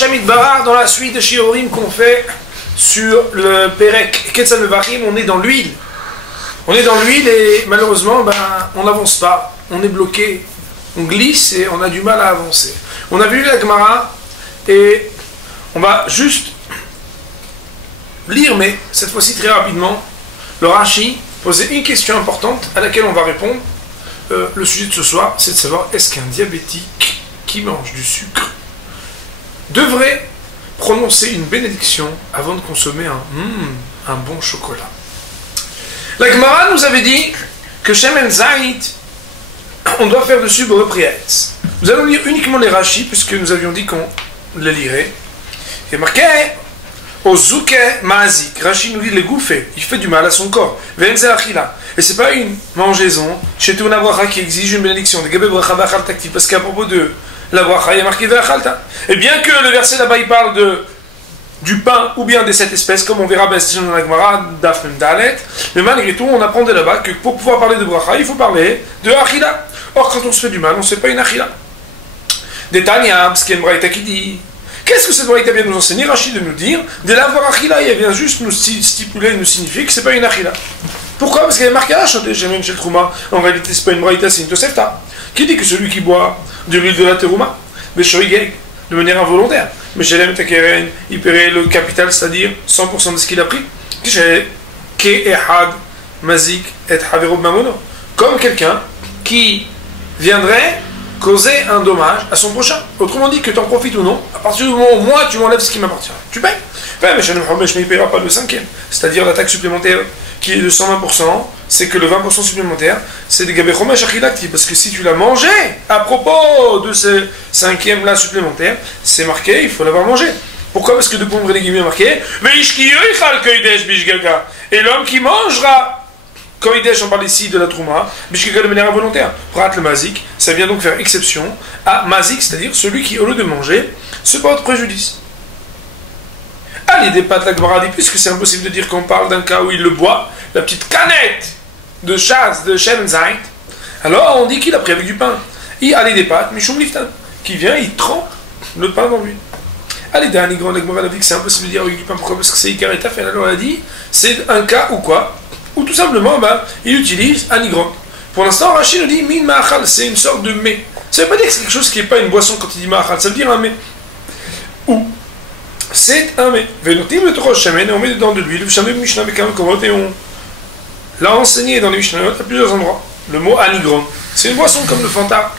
Hashem Yitbarach, dans la suite de Shiurim qu'on fait sur le Perek Ketzal Mevachim, on est dans l'huile. On est dans l'huile et malheureusement, on n'avance pas. On est bloqué, on glisse et on a du mal à avancer. On a vu la Gemara et on va juste lire, mais cette fois-ci très rapidement, le Rashi posait une question importante à laquelle on va répondre. Le sujet de ce soir, c'est de savoir est-ce qu'un diabétique qui mange du sucre devrait prononcer une bénédiction avant de consommer un bon chocolat. La Gemara nous avait dit que Shemen Zayit, on doit faire dessus Boreprietz. Nous allons lire uniquement les Rashi, puisque nous avions dit qu'on les lirait. Il est marqué Ozuke Maazik. Rashi nous dit les gouffés, il fait du mal à son corps. Venze Achila. Et c'est pas une mangeaison, chez Tuna Bracha qui exige une bénédiction. Parce qu'à propos de la Bracha, il y a marqué Vachalta. Et bien que le verset là-bas il parle du pain ou bien des 7 espèces, comme on verra dans la Gemara, Daf Mem Dalet, mais malgré tout, on apprend de là-bas que pour pouvoir parler de Bracha, il faut parler de Achila. Or, quand on se fait du mal, on ne se fait pas une Achila. Des Tanya, parce qu'il y a une Braïta qui dit. Qu'est-ce que cette Braïta vient nous enseigner? Rachid de nous dire, de l'avoir Achila, il vient juste nous stipuler, nous signifier que ce n'est pas une Achila. Pourquoi? Parce qu'il y a marqué à chanter Shemen Shel Trouma. En réalité, ce n'est pas une Braïta, c'est une Tosefta. Qui dit que celui qui boit de l'huile de la Terouma, Beshoigeg, de manière involontaire, mais Shelem Tekeren, il paierait le capital, c'est-à-dire 100% de ce qu'il a pris. Ke-ehad mazik et haverob mamono. Comme quelqu'un qui viendrait causer un dommage à son prochain. Autrement dit, que tu en profites ou non, à partir du moment où moi tu m'enlèves ce qui m'appartient, tu payes. Mais il ne paiera pas le 5e, c'est-à-dire la taxe supplémentaire qui est de 120%, c'est que le 20% supplémentaire, c'est des Gabé Chomesh Achilati, parce que si tu l'as mangé, à propos de ce 5e là supplémentaire, c'est marqué, il faut l'avoir mangé. Pourquoi? Parce que de prendre les guillemets marqué, et l'homme qui mangera, Koidesh, on parle ici de la Trouma, Bishkeka de manière involontaire. Prat le Mazik, ça vient donc faire exception à Mazik, c'est-à-dire celui qui, au lieu de manger, se porte préjudice. Allez, des pâtes, la Gemara dit, puisque c'est impossible de dire qu'on parle d'un cas où il le boit, la petite canette de chasse de Shemen Zayit, alors on dit qu'il a pris avec du pain. Il allez des pâtes, Mishum Liftan, qui vient, il trempe le pain dans l'huile. Allez, d'un Igran, la Gemara dit que c'est impossible de dire avec du pain, pourquoi? Parce que c'est Ikaret Afel. Alors on a dit, c'est un cas ou quoi? Ou tout simplement, il utilise un igron. Pour l'instant, Rachid nous dit min ma'achal, c'est une sorte de mets. Ça ne veut pas dire que c'est quelque chose qui n'est pas une boisson quand il dit ma'achal, ça veut dire un mets. Ou c'est un mets. Venotim le troche shemen, et on met dedans de l'huile. Vous savez, Mishnah Bekam Komot, et on l'a enseigné dans les Mishnayot à plusieurs endroits. Le mot anigron. C'est une boisson comme le Fanta.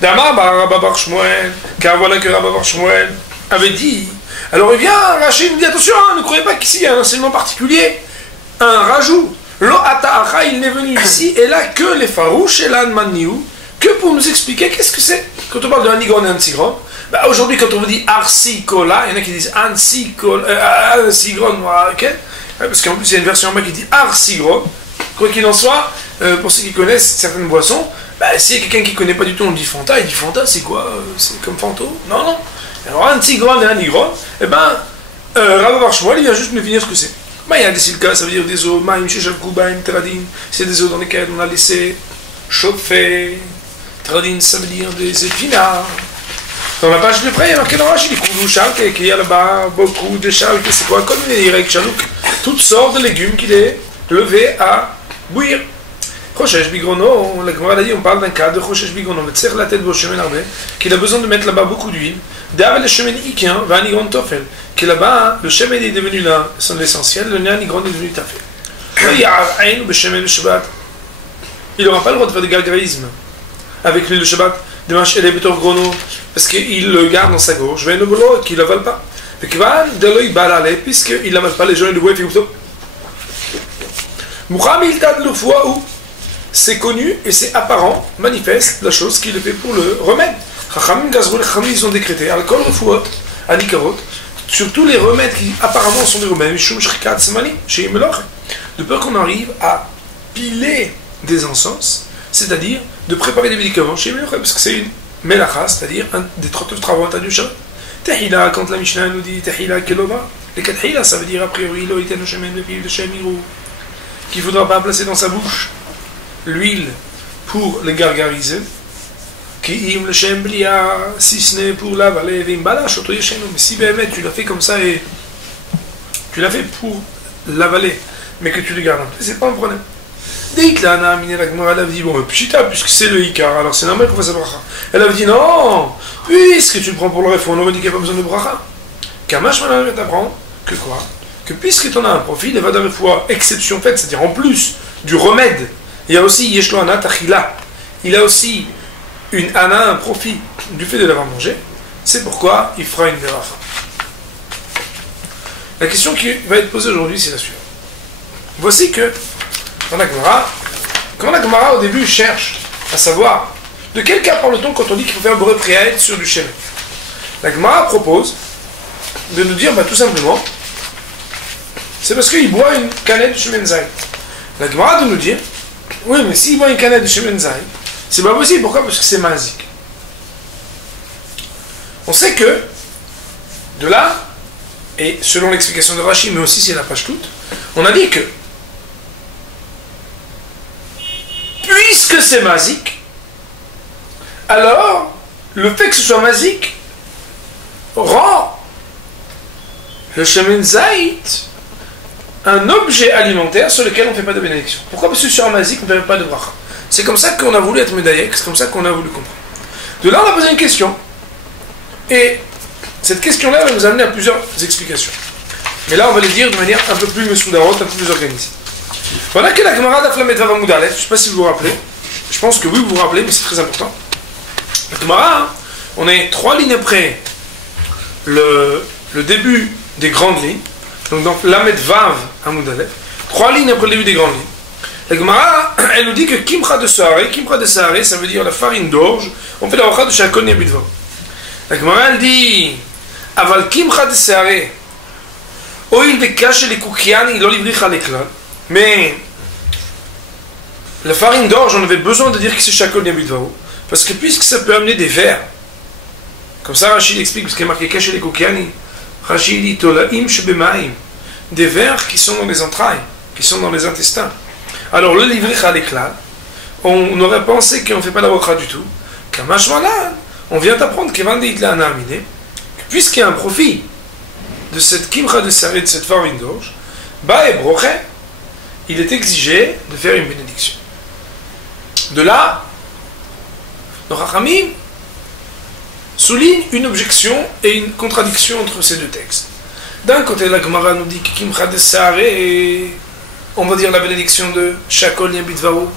Damar Rabba Bar Shmuel, car voilà que Rabba Bar Shmuel avait dit. Alors il vient, Rachid nous dit attention, ne croyez pas qu'ici il y a un enseignement particulier. Un rajout. Lo ata'acha, il n'est venu ici, et là que les farouches et l'anmaniou, que pour nous expliquer qu'est-ce que c'est. Quand on parle de anigron et ansigron, aujourd'hui quand on vous dit arsikola, il y en a qui disent ansigron, okay? Parce qu'en plus il y a une version en bas qui dit arsigron. Quoi qu'il en soit, pour ceux qui connaissent certaines boissons, s'il y a quelqu'un qui ne connaît pas du tout, on dit Fanta, il dit Fanta c'est quoi? C'est comme Fanto? Non, non. Alors ansigron et anigron, Rabba Bar Shmuel, il vient juste nous finir ce que c'est. Il y a des silkas, ça veut dire des eaux, c'est des eaux dans lesquelles on a laissé chauffer. Tradin, ça veut dire des épinards. Dans la page de près, il y a marqué dans Rashi, des koulou chalk, qu'il y a là-bas beaucoup de chalk, c'est quoi? Comme les direct chalouk, toutes sortes de légumes qu'il est levé à bouillir. Choshesh bigrono, la Gemara a dit, on parle d'un cas de Choshesh bigrono, la tête qu'il a besoin de mettre là-bas beaucoup d'huile. D'avel le chemin ikien, va anigron tofel. Que là-bas, le chemin est devenu là, c'est l'essentiel, le anigron est devenu tafel. Il n'aura pas le droit de faire des gargarismes avec l'huile de Shabbat, de mâcher les bétors grono, parce qu'il le garde dans sa gorge, qu'il ne l'avale pas. Puisqu'il ne l'avale pas, les gens ils le voient et font plutôt. C'est connu et c'est apparent, manifeste la chose qu'il fait pour le remède. Ils ont décrété alcool refuot, anikarot, sur tous les remèdes qui apparemment sont des remèdes, de peur qu'on arrive à piler des encens, c'est-à-dire de préparer des médicaments chez parce que c'est une melacha, c'est-à-dire un des 39 travaux du Shabbat. Tehila, quand la Mishnah nous dit Tehila Kelova, les 4 Hila, ça veut dire a priori qu'il ne faudra pas placer dans sa bouche l'huile pour les gargariser. Ki im le shem blia, si ce n'est pour l'avaler, vim balash, oto yeshenu. Mais si Béhémet, tu l'as fait comme ça et tu l'as fait pour l'avaler, mais que tu le gardes, c'est pas un problème. Dès que l'ana aminé la Gemara, elle a dit bon, pshita, puisque c'est le Ikar, alors c'est normal qu'on fasse la bracha. Elle a dit non, puisque tu le prends pour le refou, on aurait dit qu'il n'y a pas besoin de bracha. Kamash Manan t'apprend que quoi? Que puisque tu en as un profit, les vadar fois exception faite, c'est-à-dire en plus du remède, il y a aussi Yeshlo Ana Tachila, il a aussi une Ana, un profit du fait de l'avoir mangé, c'est pourquoi il fera une bracha. La question qui va être posée aujourd'hui, c'est la suivante. Voici que, dans la Gemara, quand la Gemara au début cherche à savoir de quel cas parle-t-on quand on dit qu'il faut faire boré priaet sur du shemen, la Gemara propose de nous dire tout simplement c'est parce qu'il boit une canette de shemen zayit. La Gemara de nous dire oui, mais s'il boit une canette de shemen zayit, c'est pas possible. Pourquoi? Parce que c'est mazik. On sait que de là, et selon l'explication de Rashi, mais aussi c'est la page toute, on a dit que puisque c'est mazik, alors le fait que ce soit mazik rend le shemen zayit un objet alimentaire sur lequel on ne fait pas de bénédiction. Pourquoi? Parce que sur un mazik on ne fait pas de bracha. C'est comme ça qu'on a voulu être médaillé, c'est comme ça qu'on a voulu comprendre. De là on a posé une question, et cette question-là va nous amener à plusieurs explications. Mais là on va les dire de manière un peu plus mesoudarot, un peu plus organisée. Voilà que la Gemara d'Aflamet Vavamud Aleph, je ne sais pas si vous vous rappelez, je pense que oui vous vous rappelez, mais c'est très important. La Gemara, on est 3 lignes après le début des grandes lignes, donc dans Lamet Vav Amud Aleph, 3 lignes après le début des grandes lignes. La Gemara, elle nous dit que Kimcha de Saharé, ça veut dire la farine d'orge, on fait la bracha de Shakol Nebidva. La Gemara, elle dit Aval Kimcha de Saharé, Oil de Kache les Koukiani, l'olibricha les klal. Mais la farine d'orge, on avait besoin de dire que c'est Shakol Nebidva, parce que puisque ça peut amener des vers, comme ça Rachid explique, parce qu'il est marqué Kache les Koukiani, Rachid dit Tolaim Shebemaim, des vers qui sont dans les entrailles, qui sont dans les intestins. Alors le livricha l'éclat, on aurait pensé qu'on ne fait pas la bracha du tout. Kamash Malan, on vient d'apprendre que puisqu'il y a un profit de cette kimcha de saré, de cette farine d'orge, il est exigé de faire une bénédiction. De là, le Rachamim souligne une objection et une contradiction entre ces deux textes. D'un côté, la Gemara nous dit que kimcha de saré, on va dire la bénédiction de Shakol Yabidvao,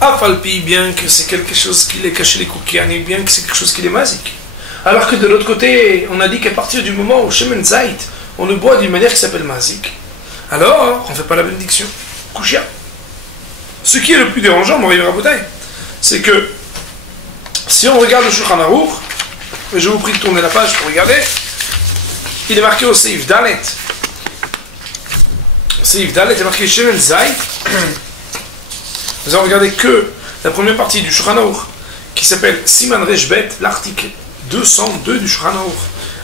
Afalpi, bien que c'est quelque chose qui est caché les Koukiani, bien que c'est quelque chose qui est mazik. Alors que de l'autre côté, on a dit qu'à partir du moment où Shemen Zayit, on le boit d'une manière qui s'appelle mazik, alors on ne fait pas la bénédiction. Kouchia. Ce qui est le plus dérangeant, mon rivera bouteille, c'est que si on regarde le Shulchan Aruch, et je vous prie de tourner la page pour regarder, il est marqué au Seif Dalet. Seif Dalet est marqué Shemen Zayit. Nous allons regarder que la première partie du Shulchan Aruch qui s'appelle Siman Reshbet, l'article 202 du Shulchan Aruch,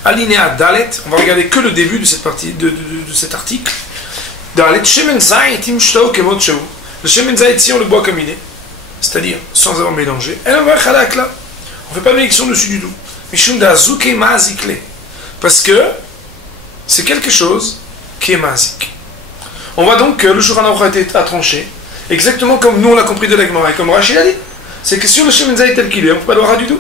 alinéa Dalet. On va regarder que le début de cette partie, de cet article. Dalet Shemen Zayit imshtao kemot shehu. Le Shemen Zayit, si on le boit comme il est, c'est-à-dire sans avoir mélangé, on ne fait pas de bénédiction dessus du tout. Mishum da zuke mazikle. Parce que c'est quelque chose qui est mazik. On voit donc que le Shulchan Aruch a été tranché, exactement comme nous on l'a compris de la Gemara, et comme Rachid a dit, c'est que sur le Shemen Zayit tel qu'il est, on ne peut pas le voir du tout.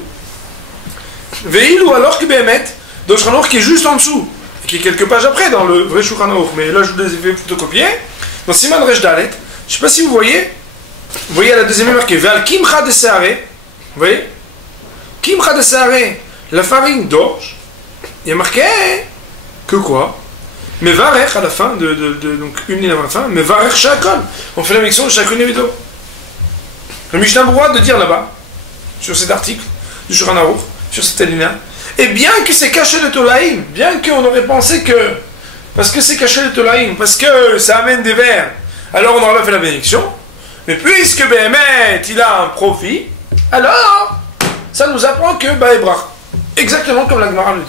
Veil ou alors que Béhémet, dans le Shulchan Aruch qui est juste en dessous, et qui est quelques pages après dans le vrai Shulchan Aruch, mais là je vous les ai fait photocopier, dans Siman Resh Dalet, je ne sais pas si vous voyez à la deuxième marqué, Ve'al Kimcha de Saharé, vous voyez, Kimcha de Saharé, la farine d'orge, il y a marqué que quoi? Mais varech à la fin, donc une ligne à la fin, mais varech shakol. On fait la bénédiction de Shakol Nevido. Le Mishnah a le droit de dire là-bas, sur cet article du Shulchan Aruch, sur cette ligne, et bien que c'est caché le Tolaïm, bien qu'on aurait pensé que, parce que c'est caché le Tolaïm, parce que ça amène des vers, alors on n'aurait pas fait la bénédiction, mais puisque Béhémet, il a un profit, alors, ça nous apprend que Baébrach, exactement comme la Gemara le dit.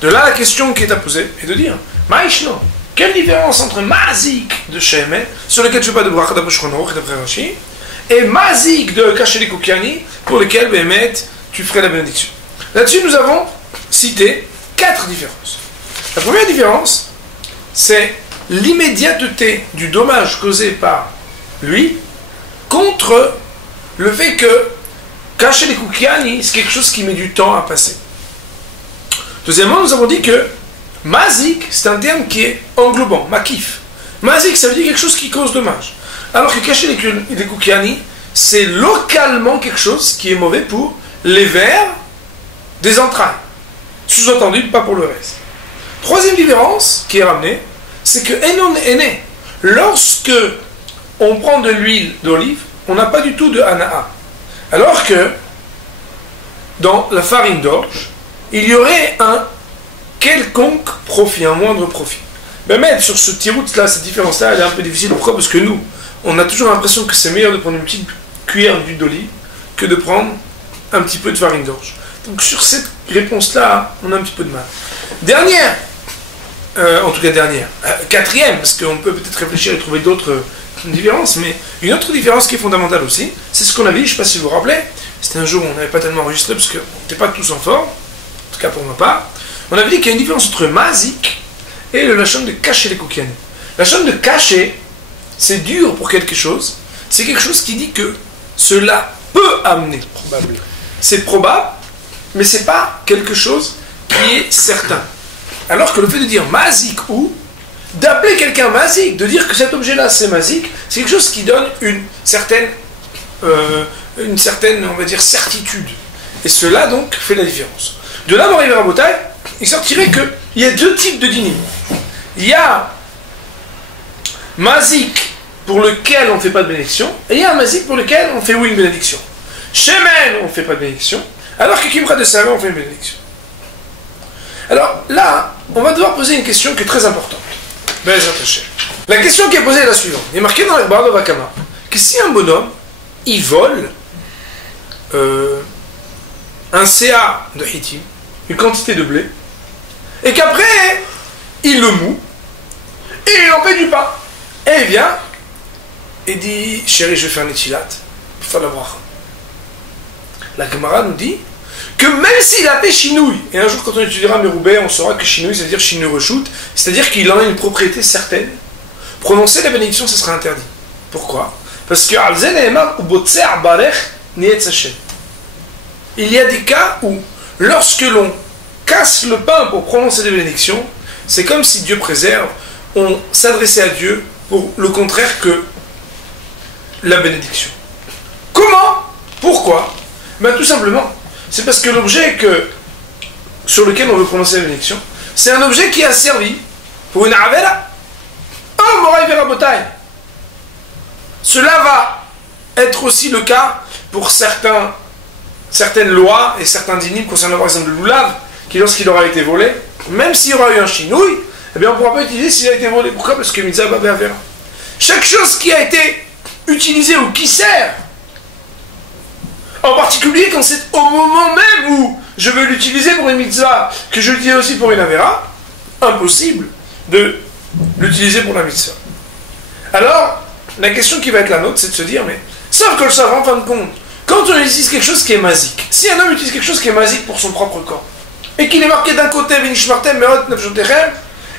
De là, la question qui est à poser est de dire Maïshno, quelle différence entre Mazik de Shemen, sur lequel je ne fais pas de bracha d'après Shulchan Aruch et d'après Rashi, et mazik de cacher les koukiani, pour lesquels, Béhémet, tu ferais la bénédiction. Là-dessus, nous avons cité 4 différences. La première différence, c'est l'immédiateté du dommage causé par lui contre le fait que cacher les koukiani, c'est quelque chose qui met du temps à passer. Deuxièmement, nous avons dit que mazik, c'est un terme qui est englobant, makif. Mazik, ça veut dire quelque chose qui cause dommage. Alors que cacher les koukiani, c'est localement quelque chose qui est mauvais pour les vers des entrailles. Sous-entendu, pas pour le reste. Troisième différence qui est ramenée, c'est que enon ene, lorsque on prend de l'huile d'olive, on n'a pas du tout de hana'a. Alors que dans la farine d'orge, il y aurait un quelconque profit, un moindre profit. Mais même sur ce petit route-là, cette différence-là, elle est un peu difficile. Pourquoi? Parce que nous, on a toujours l'impression que c'est meilleur de prendre une petite cuillère d'huile d'olive que de prendre un petit peu de farine d'orge. Donc sur cette réponse-là, on a un petit peu de mal. Dernière, quatrième, parce qu'on peut peut-être réfléchir et trouver d'autres différences, mais une autre différence qui est fondamentale aussi, c'est ce qu'on avait dit, je ne sais pas si vous vous rappelez, c'était un jour où on n'avait pas tellement enregistré, parce qu'on n'était pas tous en forme, en tout cas pour ma part, on avait dit qu'il y a une différence entre mazik et le lachon de cacher les koukiani. La lachon de cacher, c'est dur pour quelque chose, c'est quelque chose qui dit que cela peut amener, probablement. C'est probable, mais c'est pas quelque chose qui est certain. Alors que le fait de dire mazik ou, d'appeler quelqu'un mazik, de dire que cet objet-là c'est mazik, c'est quelque chose qui donne une certaine, on va dire, certitude. Et cela donc fait la différence. De là, dans Rivera Botaï, il sortirait qu'il y a 2 types de dinim. Il y a mazik pour lequel on ne fait pas de bénédiction, et il y a un mazik pour lequel on fait oui une bénédiction. Shemen, on ne fait pas de bénédiction, alors que Kimra de Savin, on fait une bénédiction. Alors là, on va devoir poser une question qui est très importante. La question qui est posée est la suivante. Il est marqué dans la Bardo Vakama que si un bonhomme, il vole un CA de Hittim, une quantité de blé, et qu'après, il le moue, et il en fait du pain, et il vient, et dit, chérie, je vais faire un étilat, pour faire la bracha. La Gemara nous dit que même s'il a fait chinouille, et un jour quand on étudiera Meroubé, on saura que chinouille, ça veut dire chinouille reshoot, c'est-à-dire qu'il en a une propriété certaine, prononcer la bénédiction, ce sera interdit. Pourquoi? Parce que il y a des cas où, lorsque l'on casse le pain pour prononcer des bénédictions, c'est comme si Dieu préserve, on s'adressait à Dieu pour le contraire que la bénédiction. Comment? Pourquoi? Ben tout simplement, c'est parce que l'objet sur lequel on veut prononcer la bénédiction, c'est un objet qui a servi pour une avera, un moraï vera botaï. Cela va être aussi le cas pour certaines lois et certains dynimes concernant par exemple le loulav, qui lorsqu'il aura été volé, même s'il y aura eu un chinouille, eh bien on ne pourra pas utiliser s'il a été volé. Pourquoi? Parce que mitzvah ba avera. Chaque chose qui a été utilisée ou qui sert, en particulier quand c'est au moment même où je veux l'utiliser pour une mitzvah, que je l'utilise aussi pour une avera, impossible de l'utiliser pour la mitzvah. Alors, la question qui va être la nôtre, c'est de se dire, mais, sauf que le savant, en fin de compte, quand on utilise quelque chose qui est mazik, si un homme utilise quelque chose qui est mazik pour son propre corps, et qu'il est marqué d'un côté, Vinishmartem, Meot, Nefjoterem,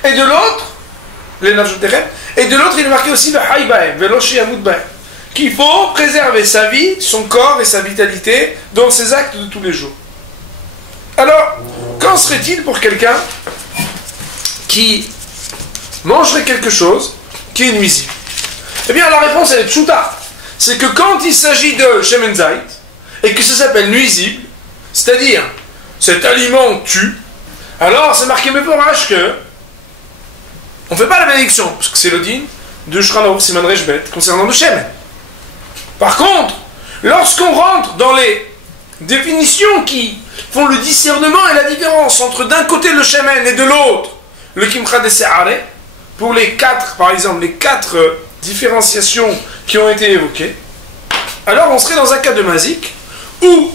et de l'autre, les Nefjoterem, et de l'autre, il est marqué aussi, Vahaibaem, Veloshi Amudbaem, qu'il faut préserver sa vie, son corps et sa vitalité dans ses actes de tous les jours. Alors, qu'en serait-il pour quelqu'un qui mangerait quelque chose qui est nuisible? Eh bien, la réponse, elle est tchouta. C'est que quand il s'agit de Shemen Zait, et que ça s'appelle nuisible, c'est-à-dire, cet aliment tue, alors c'est marqué Meforach que on ne fait pas la bénédiction, parce que c'est le din de Shranor Siman Reshbet concernant le Shemen. Par contre, lorsqu'on rentre dans les définitions qui font le discernement et la différence entre d'un côté le Shemen et de l'autre le Kimcha de Se'are, pour les 4, par exemple, les 4 différenciations qui ont été évoquées, alors on serait dans un cas de mazik où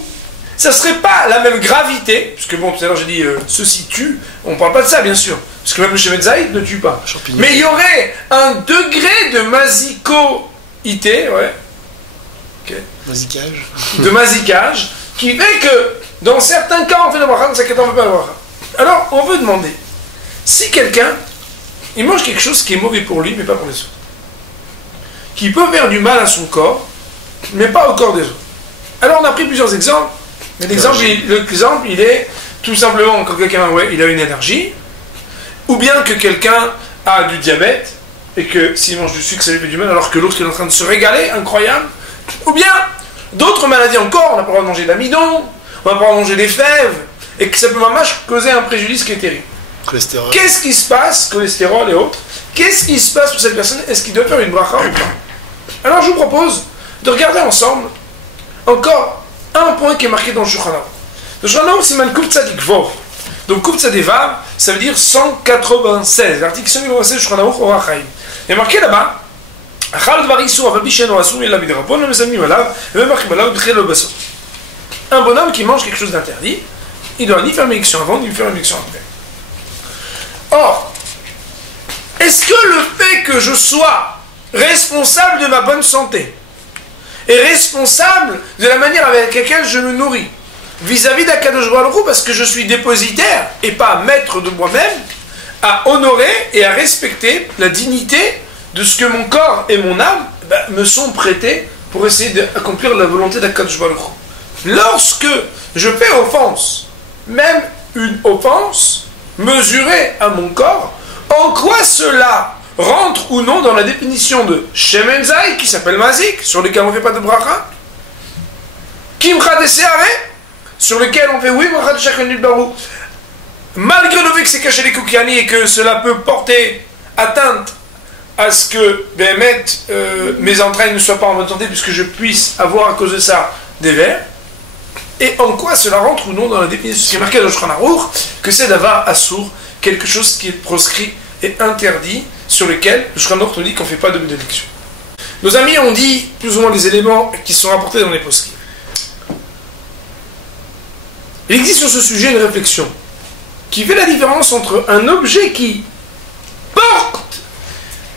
ça ne serait pas la même gravité, puisque bon, tout à l'heure j'ai dit ceci tue, on ne parle pas de ça bien sûr, parce que même le Shemen Zaïd ne tue pas. Mais il y aurait un degré de mazikoïté, ouais, Okay. Mazikage. De mazikage, qui fait que dans certains cas on fait la bracha, dans certains cas on ne fait pas la bracha. Alors on veut demander, si quelqu'un il mange quelque chose qui est mauvais pour lui mais pas pour les autres, qui peut faire du mal à son corps mais pas au corps des autres. Alors on a pris plusieurs exemples, mais l'exemple il est tout simplement quand quelqu'un il a une allergie, ou bien que quelqu'un a du diabète et que s'il mange du sucre ça lui fait du mal alors que l'autre est en train de se régaler, incroyable. Ou bien d'autres maladies encore, on n'a pas le droit de manger d'amidon, on n'a pas le droit de manger des fèves, et que ça peut vraiment causer un préjudice qui est terrible. Cholestérol. Qu'est-ce qui se passe, cholestérol et autres, qu'est-ce qui se passe pour cette personne? Est-ce qu'il doit faire une bracha ou pas? Alors je vous propose de regarder ensemble encore un point qui est marqué dans le Shulchan Aruch. Le Shulchan Aruch c'est Malkuf Tzadik Vov. Donc Kuf Tzadei Vav, ça veut dire 196. L'article 196 du Shulchan Aruch Orach Chaim. Il est marqué là-bas, un bonhomme qui mange quelque chose d'interdit, il doit ni faire une élection avant, ni faire une élection après. Or, est-ce que le fait que je sois responsable de ma bonne santé et responsable de la manière avec laquelle je me nourris vis-à-vis d'Akadosh Baruch Hu, parce que je suis dépositaire et pas maître de moi-même, à honorer et à respecter la dignité de ce que mon corps et mon âme me sont prêtés pour essayer d'accomplir la volonté d'Akadosh Baruch Hu. Lorsque je fais offense, même une offense mesurée à mon corps, en quoi cela rentre ou non dans la définition de Shemen Zay, qui s'appelle Mazik, sur lequel on ne fait pas de bracha, Kimcha de Seare, sur lequel on fait oui, bracha de Shachanil Barou, malgré le fait que c'est caché les Koukiani et que cela peut porter atteinte à ce que mes entrailles ne soient pas en bonne santé, puisque je puisse avoir à cause de ça des vers, et en quoi cela rentre ou non dans la définition qui est marquée dans le Shulchan Aruch, que c'est d'avoir assour, quelque chose qui est proscrit et interdit, sur lequel le Shulchan Aruch nous dit qu'on ne fait pas de bénédiction. Nos amis ont dit plus ou moins les éléments qui sont rapportés dans les poskim. Il existe sur ce sujet une réflexion qui fait la différence entre un objet qui porte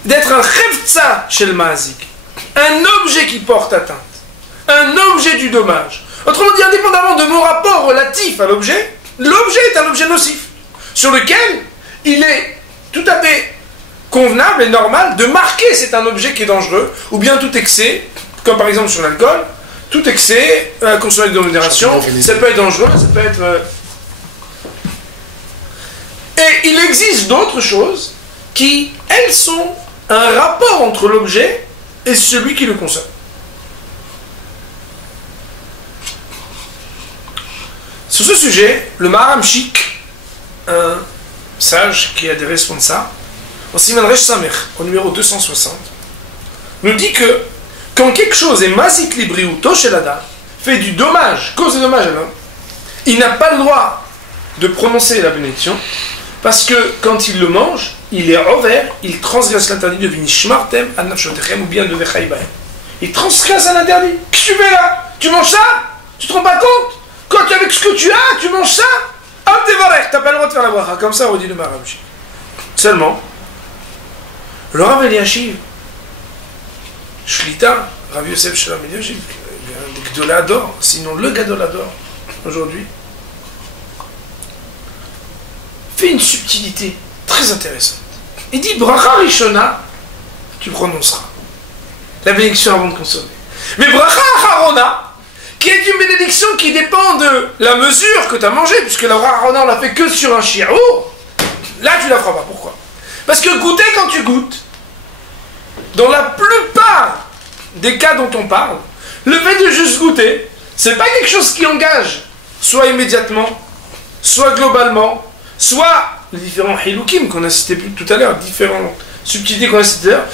d'être un chefza chez le mazik, un objet qui porte atteinte, un objet du dommage. Autrement dit, indépendamment de mon rapport relatif à l'objet, l'objet est un objet nocif, sur lequel il est tout à fait convenable et normal de marquer c'est un objet qui est dangereux, ou bien tout excès, comme par exemple sur l'alcool, tout excès, consommé avec modération, ça peut être dangereux, ça peut être... Et il existe d'autres choses qui, elles, sont un rapport entre l'objet et celui qui le consomme. Sur ce sujet, le Maharam Shik, un sage qui a des responsables, en Siman Resh Samer, au numéro 260, nous dit que quand quelque chose est mazik libri ou toshelada, fait du dommage, cause de dommage à l'homme, il n'a pas le droit de prononcer la bénédiction, parce que quand il le mange, il est ouvert, il transgresse l'interdit de vinishmartem an nafshotechem ou bien de vechaïbahem. Il transgresse un interdit. Qu'est-ce que tu fais là? Tu manges ça? Tu te rends pas compte? Quand avec ce que tu as, tu manges ça? Hop, t'es t'as pas le droit de faire la bracha. Comme ça, redit le Maharam Shik. Seulement, le Rav Eliashiv, Shlita, Rav Yosef Shalom Eliashiv, un des Gdolador, sinon le Gadolador, aujourd'hui, fait une subtilité très intéressante. Il dit Bracha Rishona, tu prononceras la bénédiction avant de consommer. Mais Bracha Acharona, qui est une bénédiction qui dépend de la mesure que tu as mangée, puisque la Bracha Acharona on l'a fait que sur un shi'ur, là tu la feras pas. Pourquoi? Parce que goûter quand tu goûtes, dans la plupart des cas dont on parle, le fait de juste goûter, c'est pas quelque chose qui engage, soit immédiatement, soit globalement, soit les différents hilukim qu'on a cités tout à l'heure, différentes subtilités qu'on a citées tout à l'heure,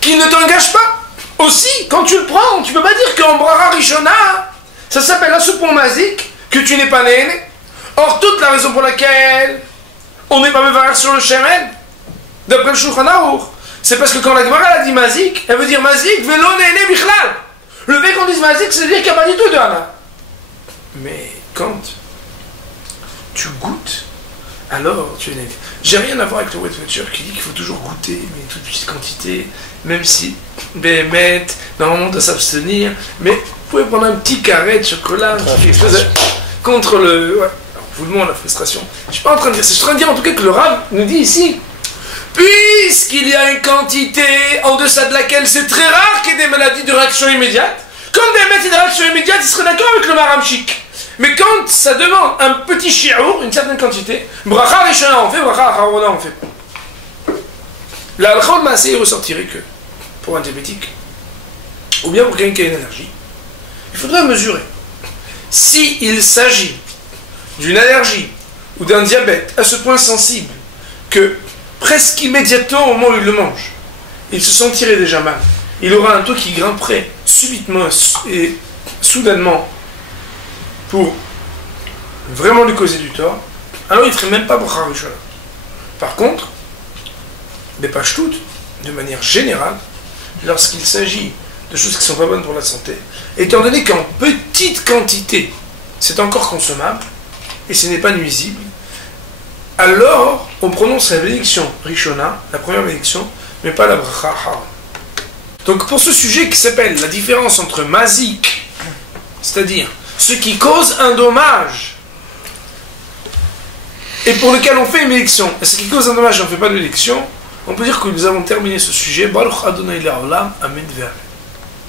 qui ne t'engagent pas. Aussi, quand tu le prends, tu peux pas dire qu'en Bracha Rishona, ça s'appelle un soupon mazik, que tu n'es pas né. Or, toute la raison pour laquelle on n'est pas mévarach sur le shemen, d'après le Shulchan Aruch, c'est parce que quand la Gemara a dit mazik, elle veut dire mazik, velo nene bichlal. Le fait qu'on dise mazik, c'est dire qu'il n'y a pas du tout de hana. Mais quand tu goûtes alors tu es né. J'ai rien à voir avec le Weight Watcher qui dit qu'il faut toujours goûter, mais une toute petite quantité, même si Béhémet, normalement on doit s'abstenir, mais vous pouvez prendre un petit carré de chocolat contre le... Ouais. Alors, vous demandez la frustration. Je suis pas en train de dire, je suis en train de dire en tout cas que le Rav nous dit ici, puisqu'il y a une quantité en deçà de laquelle c'est très rare qu'il y ait des maladies de réaction immédiate, comme Béhémet de réaction immédiate, il serait d'accord avec le Maramchik. Mais quand ça demande un petit shi'ur, une certaine quantité, bracha rishona on fait, bracha acharona on fait. L'alchol maaseh il ressortirait que, pour un diabétique, ou bien pour quelqu'un qui a une allergie, il faudrait mesurer. Si il s'agit d'une allergie ou d'un diabète à ce point sensible que presque immédiatement au moment où il le mange, il se sentirait déjà mal, il aura un taux qui grimperait subitement et soudainement pour vraiment lui causer du tort, alors il ne ferait même pas bracha rishona. Par contre, bepashtout, de manière générale, lorsqu'il s'agit de choses qui ne sont pas bonnes pour la santé, étant donné qu'en petite quantité, c'est encore consommable, et ce n'est pas nuisible, alors on prononce la bénédiction rishona, la première bénédiction, mais pas la bracha haron. Donc pour ce sujet qui s'appelle la différence entre mazik, c'est-à-dire ce qui cause un dommage et pour lequel on fait une bénédiction, et ce qui cause un dommage et on ne fait pas de bénédiction, on peut dire que nous avons terminé ce sujet. Baruch Adonai Le'olam, Amen.